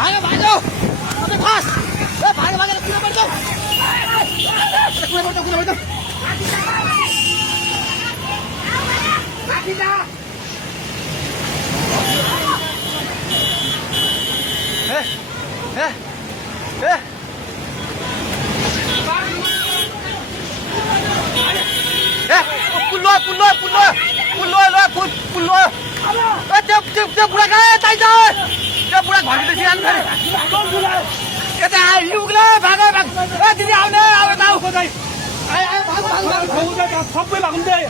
भागो भागो अबे फास ए भागो भागो कुना पर्छ कुना पर्छ माथि जा ए पुल्लो त्यो बुढा कहाँ यतै छ त्यो बुढा घरभित्र सिराल्नु फेरि यता आइलुग्ला भाग ए दिदी आउने अब ताउ खोजाइ सबै भाग्दै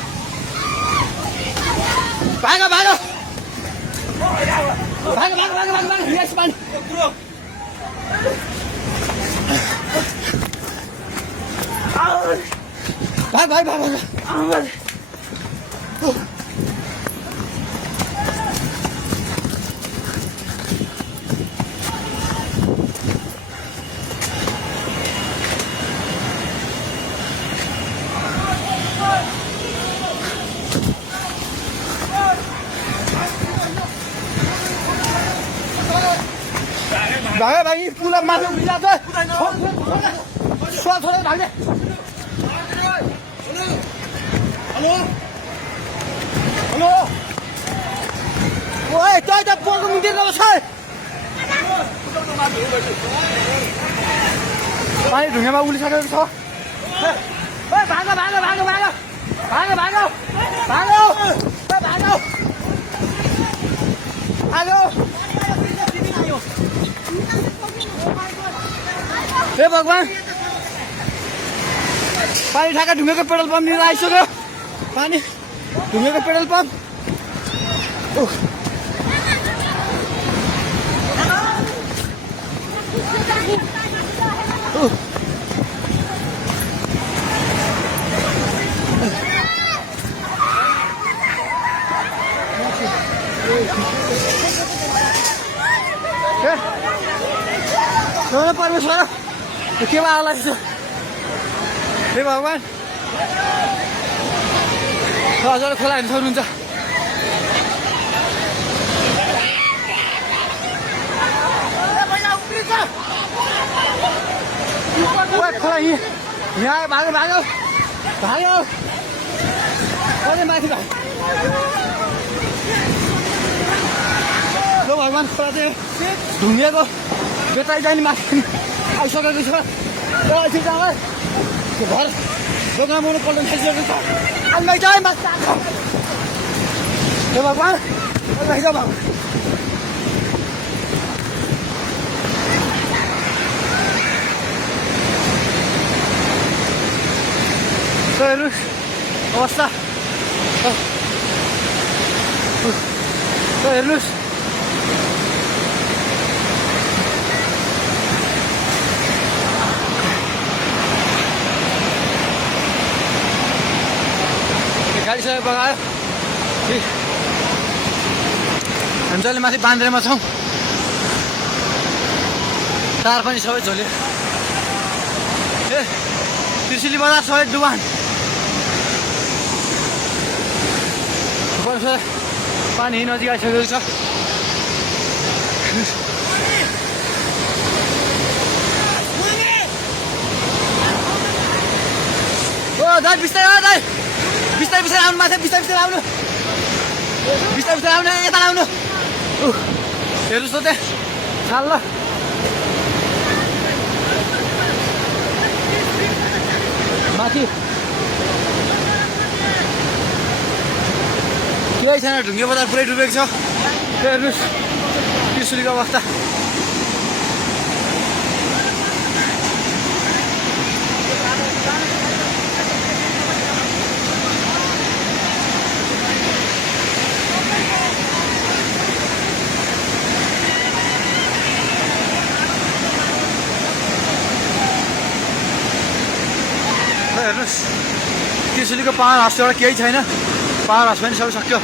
भाग यस पानी भाग भाइ पुला माथि उभिला छ छोरा भाग्ने हेलो ओए त्यो त पोको मिटिङ गर्छ पानी ढुङ्गामा उलिसकेको छ भागो हे भगवान पानी ठाका ढुङ्गेको पेट्रोल पम्प लिएर आइसक्यो पानी ढुङ्गेको पेट्रोल पम्प परमेश्वर के आला हे भगवान हजुर खोला हेर्नु सक्नुहुन्छ खोला यहाँ भाग्यो माथि भगवान खोला चाहिँ ढुङ्गेको बेटाइ जाने माथि आइसकेको छ घर दोकान बनाउनु पल्ट थालिसकेको छ आइमाइ जाए माथि हे भगवान भगवान हेर्नुहोस् अवस्था हेर्नुहोस् गाडीसँग बगायो हामी जहिले माथि बान्द्रेमा छौँ तार पनि सबै झोल्यो ए त्रिशुली बजार सबै डुबान पानी नजिक आइसकेको छ ओ दाइ बिस्तारै आउनु माथि बिस्तारै आउनु यता आउनु हेर्नुहोस् त त्यहाँ छाल ल माथि केही छैन ढुङ्गे बजार पुरै डुबेको छ हेर्नुहोस् त्रिशुलीको अवस्था हेर्नुहोस् त्रिशुलीको पावर हाउसबाट केही छैन पावर हाउस पनि सबै सक्यो